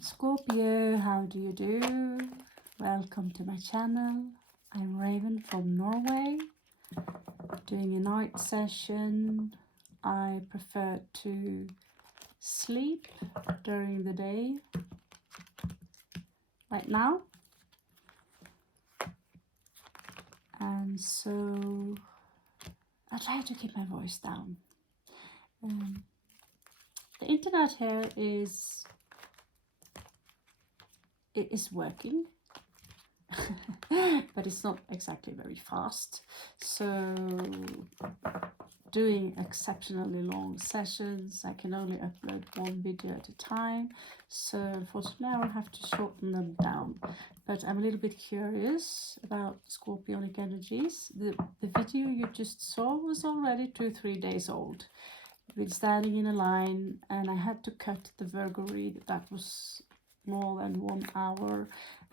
Scorpio, how do you do? Welcome to my channel. I'm Raven from Norway, doing a night session. I prefer to sleep during the day, right now. And so I try to keep my voice down. The internet here is working, but it's not exactly very fast. So doing exceptionally long sessions, I can only upload one video at a time. So unfortunately, I will have to shorten them down. But I'm a little bit curious about scorpionic energies. The video you just saw was already 2-3 days old. I've been standing in a line and I had to cut the Virgo read. That was more than 1 hour.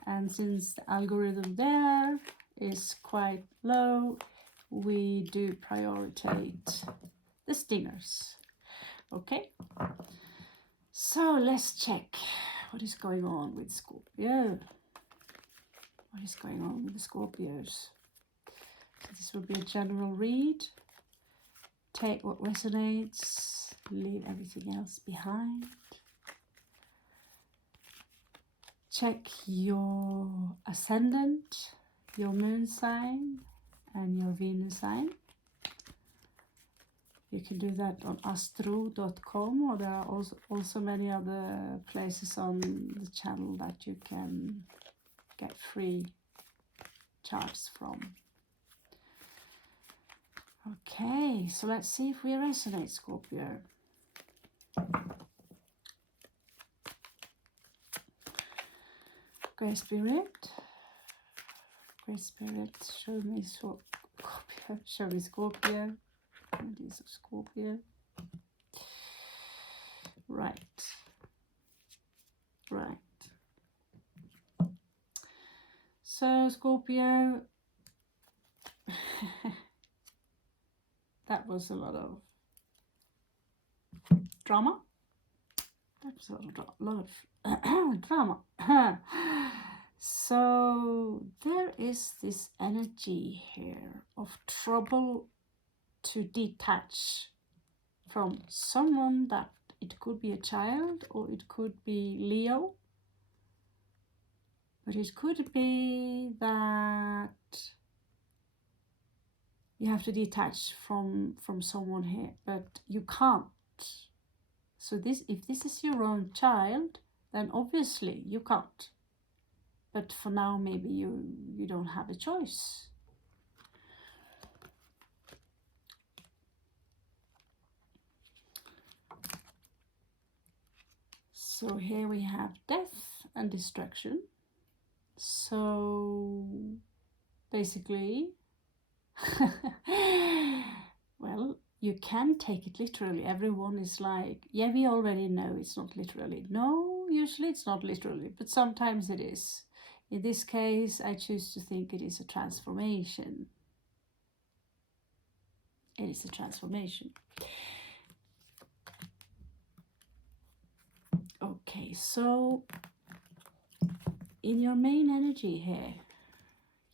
And since the algorithm there is quite low, we do prioritize the stingers. Okay, so let's check what is going on with Scorpio. What is going on with the Scorpios? So this will be a general read. Take what resonates, leave everything else behind. Check your ascendant, your moon sign, and your Venus sign. You can do that on astro.com, or there are also many other places on the channel that you can get free charts from. Okay, so let's see if we resonate, Scorpio. Great Spirit, show me Scorpio, show me Scorpio. Energies of Scorpio. Right. So Scorpio, that was a lot of drama. That was a lot of drama. So there is this energy here of trouble to detach from someone, that it could be a child or it could be Leo, but it could be that you have to detach from someone here, but you can't. So if this is your own child, then obviously you can't. But for now, maybe you don't have a choice. So here we have death and destruction. So basically, well, you can take it literally. Everyone is like, yeah, we already know it's not literally. No, usually it's not literally, but sometimes it is. In this case, I choose to think it is a transformation. It is a transformation. Okay, so in your main energy here,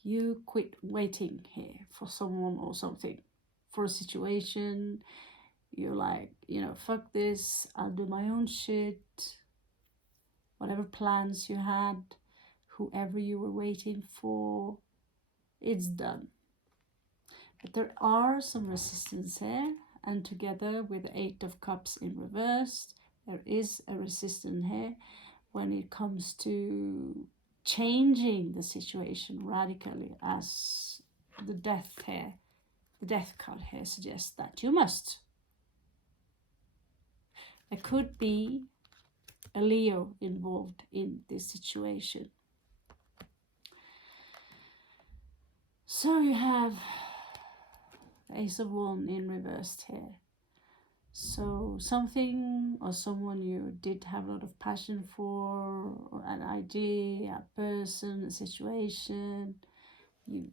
you quit waiting here for someone or something, for a situation. You're like, fuck this, I'll do my own shit. Whatever plans you had, whoever you were waiting for, it's done. But there are some resistance here, and together with the 8 of Cups in reverse, there is a resistance here when it comes to changing the situation radically, as the death card here suggests that you must. There could be a Leo involved in this situation. So you have the Ace of Wands in reversed here. So something or someone you did have a lot of passion for, or an idea, a person, a situation, you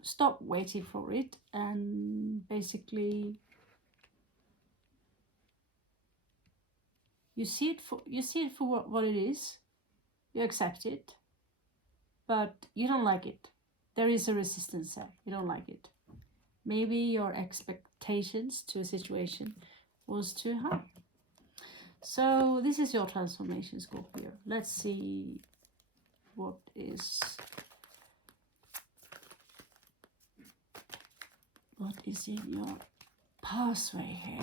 stop waiting for it and basically You see it for what it is. You accept it, but you don't like it. There is a resistance there. You don't like it. Maybe your expectations to a situation was too high. So this is your transformation, Scorpio. Let's see what is in your pathway here.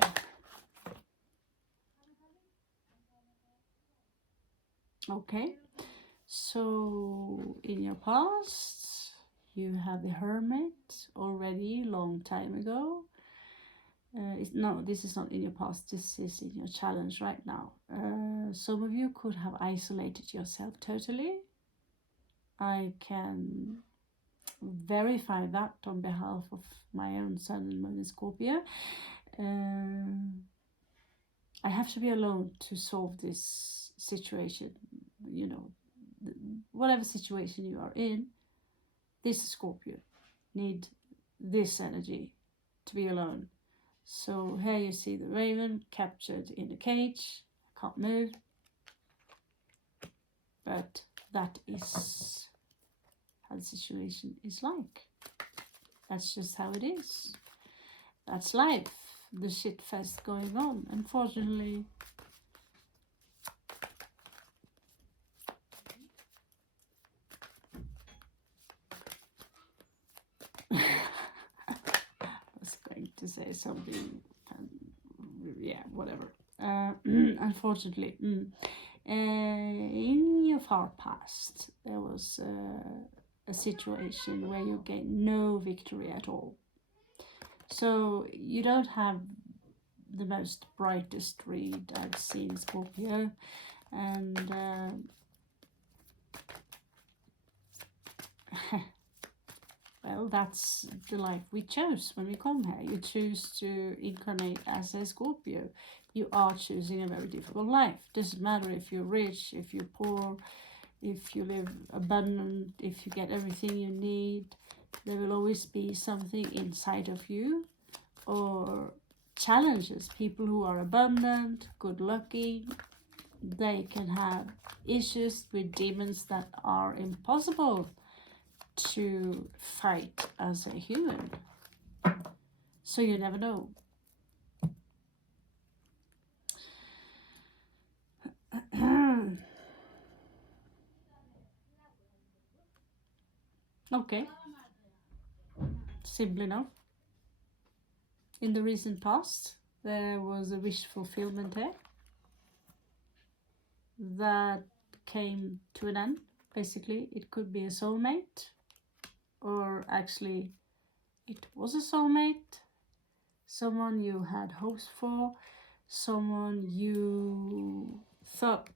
Okay, so in your past you have the Hermit already long time ago. No, this is not in your past, this is in your challenge right now. Some of you could have isolated yourself totally. I can verify that on behalf of my own Sun and Moon in Scorpio. I have to be alone to solve this situation. You know, whatever situation you are in, this Scorpio need this energy to be alone. So here you see the raven captured in a cage, can't move, but that is how the situation is like. That's just how it is. That's life, the shit fest going on. Unfortunately, I was going to say something, yeah, whatever. Unfortunately, in your far past, there was a situation where you gained no victory at all. So you don't have the most brightest read I've seen, Scorpio, and well, that's the life we chose when we come here. You choose to incarnate as a Scorpio. You are choosing a very difficult life. Doesn't matter if you're rich, if you're poor, if you live abundant, if you get everything you need. There will always be something inside of you or challenges. People who are abundant, good looking, they can have issues with demons that are impossible to fight as a human. So you never know. Okay. Simply no. In the recent past, there was a wish fulfillment here that came to an end. Basically, it could be a soulmate, or actually it was a soulmate, someone you had hopes for, someone you thought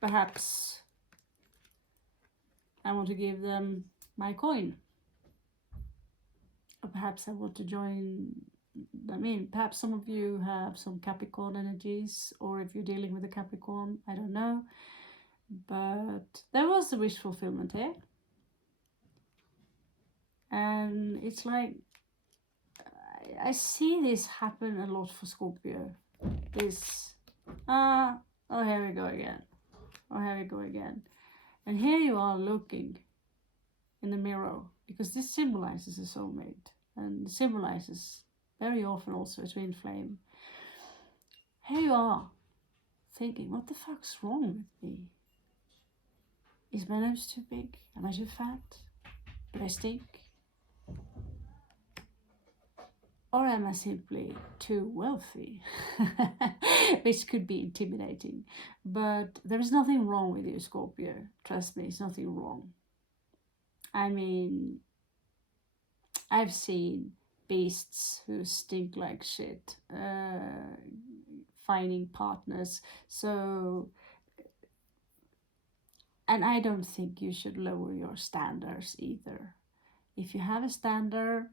perhaps I want to give them my coin, or perhaps I want to join them in. Perhaps some of you have some Capricorn energies, or if you're dealing with a Capricorn, I don't know, but there was a wish fulfillment here. And it's like, I see this happen a lot for Scorpio. This, oh, here we go again. Oh, here we go again. And here you are looking in the mirror, because this symbolizes a soulmate and symbolizes very often also a twin flame. Here you are thinking, what the fuck's wrong with me? Is my nose too big? Am I too fat? Do I stink? Or am I simply too wealthy? Which could be intimidating. But there is nothing wrong with you, Scorpio. Trust me, it's nothing wrong. I mean, I've seen beasts who stink like shit finding partners. So, and I don't think you should lower your standards either. If you have a standard,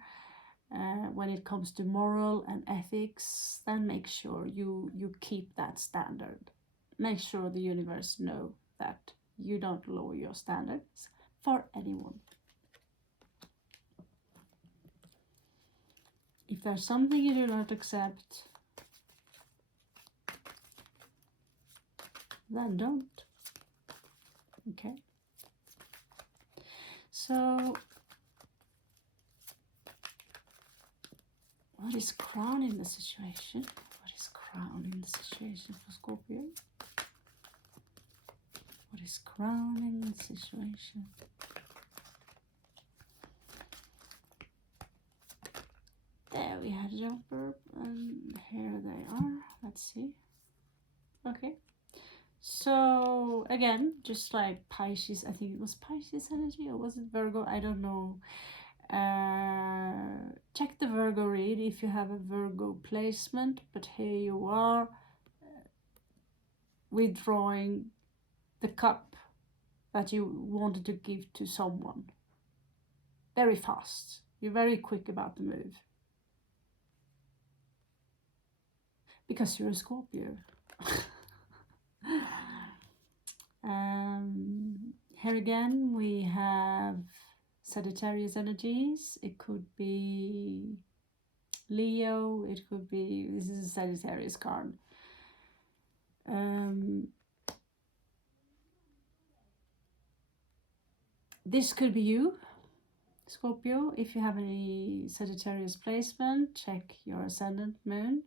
when it comes to moral and ethics, then make sure you keep that standard. Make sure the universe know that you don't lower your standards for anyone. If there's something you do not accept, then don't. Okay. So, what is crowning the situation? What is crowning the situation for Scorpio? What is crowning the situation? There we had a jumper, and here they are. Let's see. Okay. So again, just like Pisces, I think it was Pisces energy, or was it Virgo? I don't know. Check the Virgo read if you have a Virgo placement, but here you are withdrawing the cup that you wanted to give to someone. Very fast. You're very quick about the move. Because you're a Scorpio. Here again we have Sagittarius energies. It could be Leo. It could be, this is a Sagittarius card. This could be you, Scorpio. If you have any Sagittarius placement, check your ascendant moon.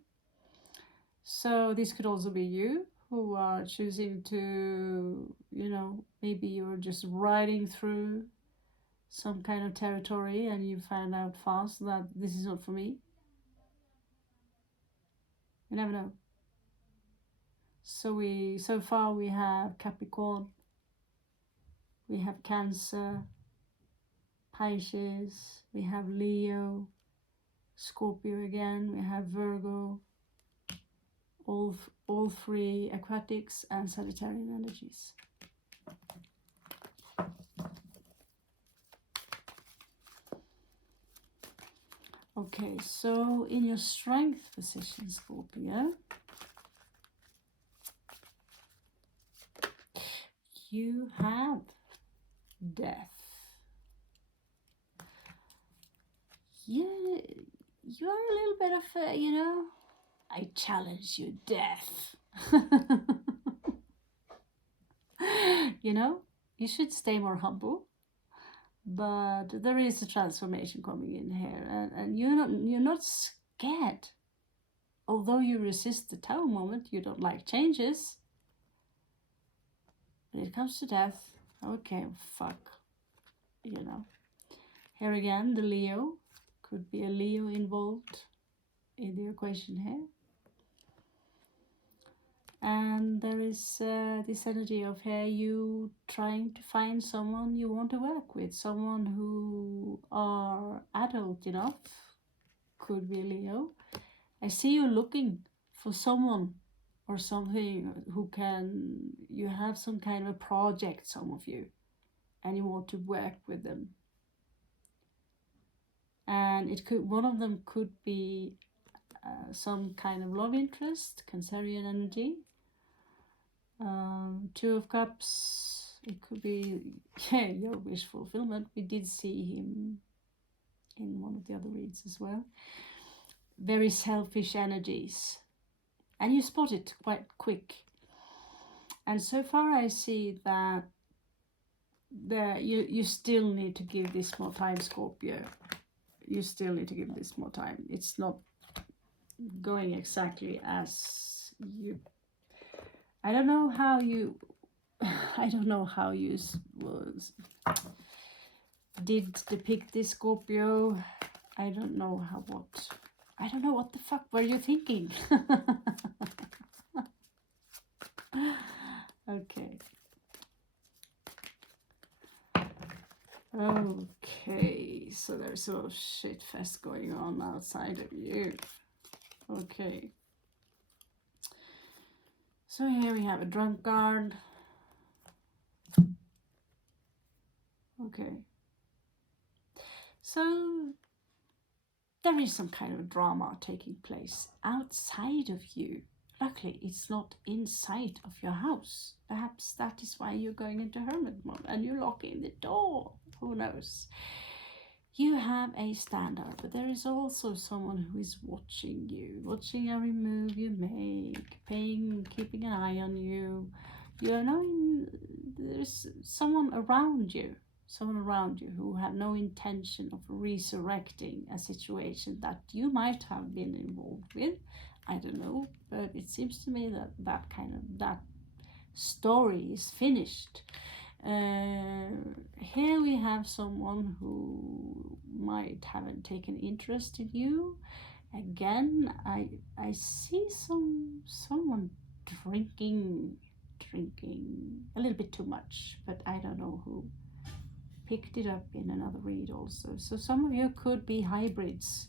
So this could also be you who are choosing to, you know, maybe you're just riding through some kind of territory and you find out fast that this is not for me. You never know. So far we have Capricorn, we have Cancer, Pisces, we have Leo, Scorpio again, we have Virgo, all three aquatics and Sagittarian energies. Okay, so in your strength position, Scorpio, you have death. You're a little bit of a, you know, I challenge you, death. You know, you should stay more humble. But there is a transformation coming in here, and you're not scared. Although you resist the tower moment, you don't like changes. When it comes to death, okay, fuck. You know. Here again, the Leo. Could be a Leo involved in the equation here. And there is this energy of here you trying to find someone you want to work with, someone who are adult enough, could be Leo. I see you looking for someone or something who can, you have some kind of a project, some of you, and you want to work with them. And it could, one of them could be some kind of love interest, Cancerian energy. Two of Cups, it could be, yeah, your wish fulfillment. We did see him in one of the other reads as well. Very selfish energies, and you spot it quite quick. And so far I see that you still need to give this more time, Scorpio. You still need to give this more time. It's not going exactly as you, I don't know how you did depict this, Scorpio. I don't know what the fuck were you thinking? Okay. Okay, so there's a lot of shit fest going on outside of you. Okay. So here we have a drunkard. Okay. So there is some kind of drama taking place outside of you. Luckily, it's not inside of your house. Perhaps that is why you're going into hermit mode and you're locking the door. Who knows? You have a standard, but there is also someone who is watching you, watching every move you make, keeping an eye on you. You know, there's someone around you, who have no intention of resurrecting a situation that you might have been involved with. I don't know, but it seems to me that that story is finished. Here we have someone who might haven't taken interest in you. Again, I see someone drinking a little bit too much, but I don't know who. Picked it up in another read also. So some of you could be hybrids.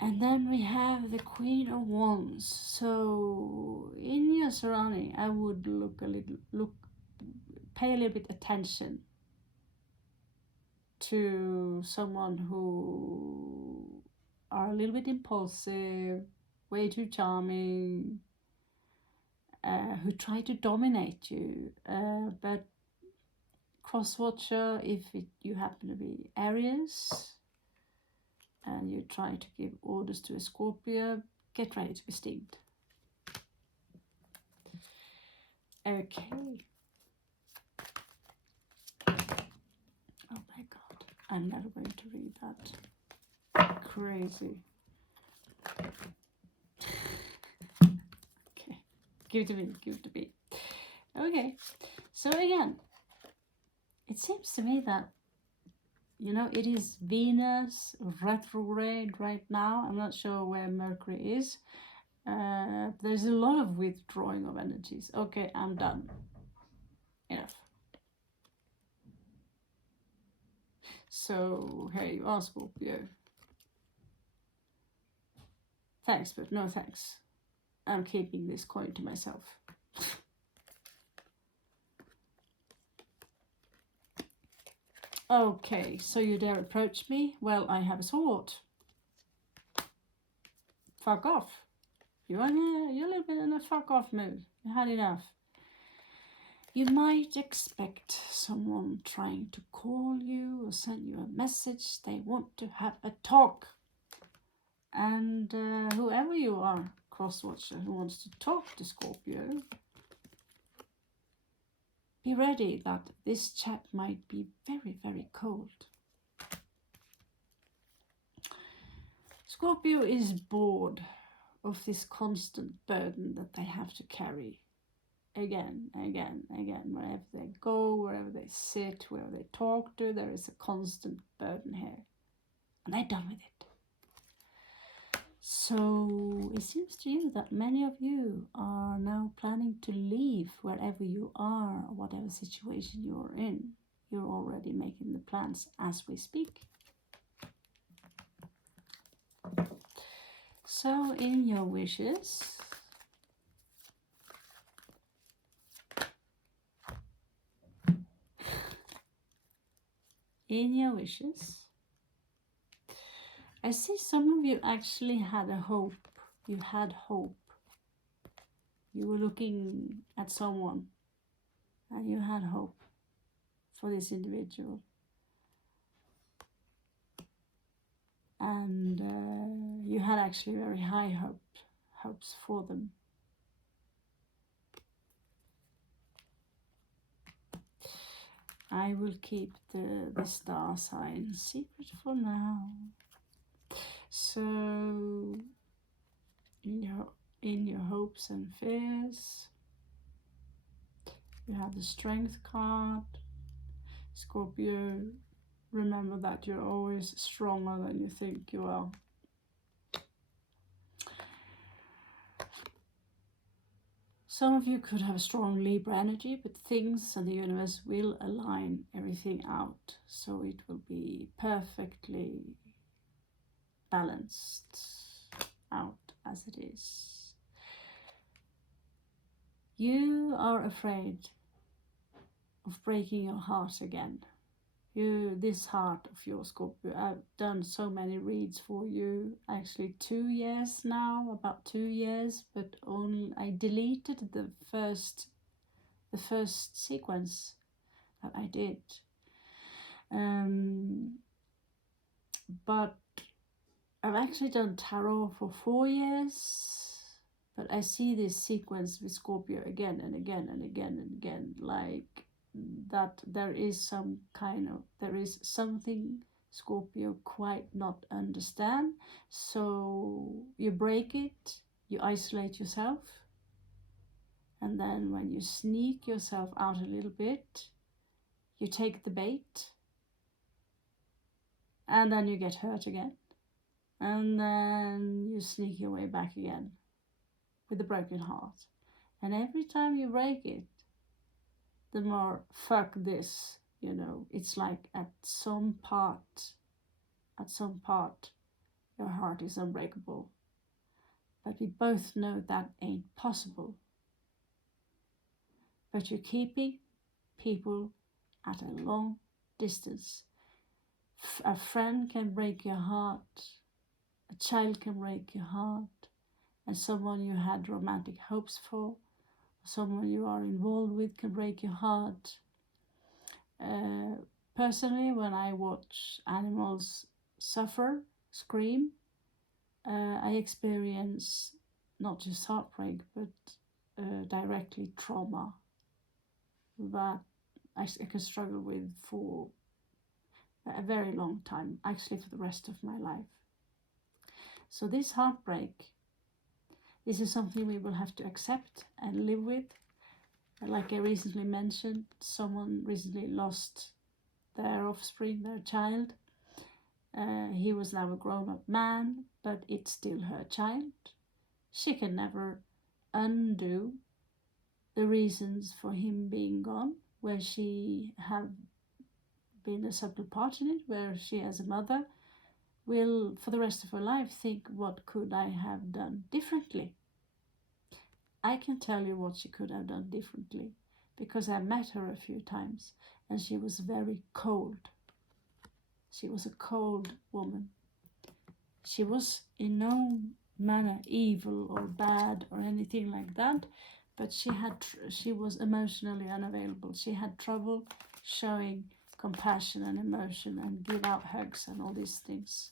And then we have the Queen of Wands. So in your surrounding, I would pay a little bit attention to someone who are a little bit impulsive, way too charming, who try to dominate you. But cross-watcher, if you happen to be Aries and you try to give orders to a Scorpio, get ready to be stinged. Okay. Oh my god, I'm never going to read that. Crazy. Okay, give it to me. Okay, so again, it seems to me that, you know, it is Venus retrograde right now. I'm not sure where Mercury is. There's a lot of withdrawing of energies. Okay, I'm done. Enough. So here you are, Scorpio. Thanks, but no thanks. I'm keeping this coin to myself. Okay, so you dare approach me? Well, I have a sword. Fuck off. You're a little bit in a fuck off mood. You had enough. You might expect someone trying to call you or send you a message. They want to have a talk. And whoever you are, cross-watcher, who wants to talk to Scorpio, be ready that this chat might be very, very cold. Scorpio is bored of this constant burden that they have to carry again, wherever they go, wherever they sit, wherever they talk to, there is a constant burden here. And they're done with it. So it seems to you that many of you are now planning to leave wherever you are, or whatever situation you're in. You're already making the plans as we speak. So in your wishes, I see some of you actually had a hope. You had hope. You were looking at someone and you had hope for this individual. And you had actually very high hopes for them. I will keep the star sign secret for now. So in your hopes and fears, you have the Strength card. Scorpio, remember that you're always stronger than you think you are. Some of you could have a strong Libra energy, but things and the universe will align everything out, so it will be perfectly balanced out as it is. You are afraid of breaking your heart again. This heart of yours, Scorpio, I've done so many reads for you, actually 2 years now, about 2 years, but I deleted the first sequence that I did. But I've actually done tarot for 4 years, But I see this sequence with Scorpio again and again and again and again, like that there is something Scorpio quite not understand. So you break it, you isolate yourself, and then when you sneak yourself out a little bit, you take the bait, and then you get hurt again, and then you sneak your way back again with a broken heart. And every time you break it, the more fuck this, it's like at some part, your heart is unbreakable. But we both know that ain't possible. But you're keeping people at a long distance. A friend can break your heart, a child can break your heart, and someone you had romantic hopes for, someone you are involved with can break your heart. Personally, when I watch animals suffer, scream, I experience not just heartbreak, but directly trauma that I can struggle with for a very long time, actually for the rest of my life. So this heartbreak, this is something we will have to accept and live with. Like I recently mentioned, someone recently lost their offspring, their child. He was now a grown-up man, but it's still her child. She can never undo the reasons for him being gone, where she have been a subtle part in it, where she as a mother will for the rest of her life think, what could I have done differently? I can tell you what she could have done differently, because I met her a few times and she was very cold. She was a cold woman. She was in no manner evil or bad or anything like that, but she was emotionally unavailable. She had trouble showing compassion and emotion and give out hugs and all these things.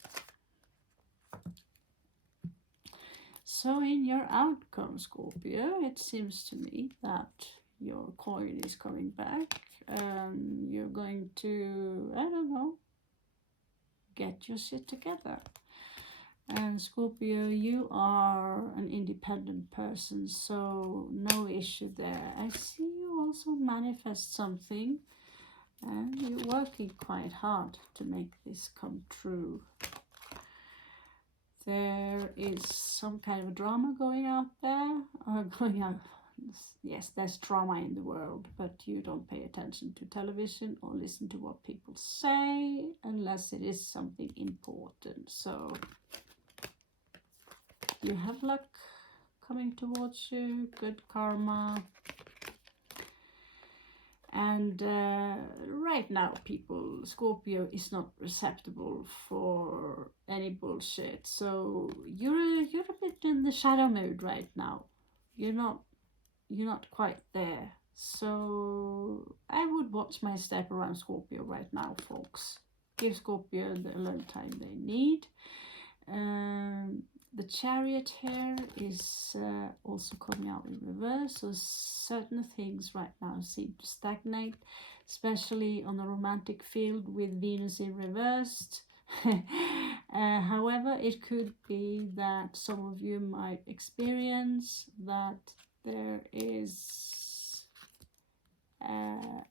So in your outcome, Scorpio, it seems to me that your coin is coming back. You're going to, I don't know, get your shit together. And Scorpio, you are an independent person, so no issue there. I see you also manifest something, and you're working quite hard to make this come true. There is some kind of drama going out there, Yes, there's drama in the world, but you don't pay attention to television or listen to what people say unless it is something important. So you have luck coming towards you, good karma. And right now, people, Scorpio is not receptible for any bullshit. So you're a bit in the shadow mode right now. You're not quite there. So I would watch my step around Scorpio right now, folks. Give Scorpio the alone time they need. The Chariot here is also coming out in reverse, so certain things right now seem to stagnate, especially on the romantic field with Venus in reversed. However, it could be that some of you might experience that there is a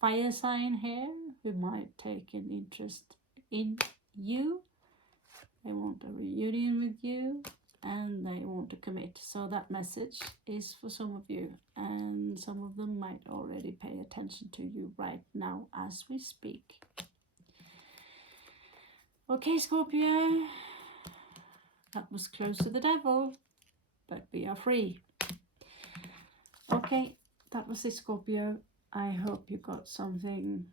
fire sign here who might take an interest in you. They want a reunion with you and they want to commit. So that message is for some of you, and some of them might already pay attention to you right now as we speak. Okay, Scorpio, that was close to the devil, but we are free. Okay, that was it, Scorpio. I hope you got something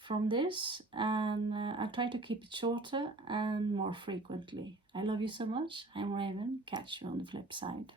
from this, and I'll try to keep it shorter and more frequently. I love you so much. I'm Raven. Catch you on the flip side.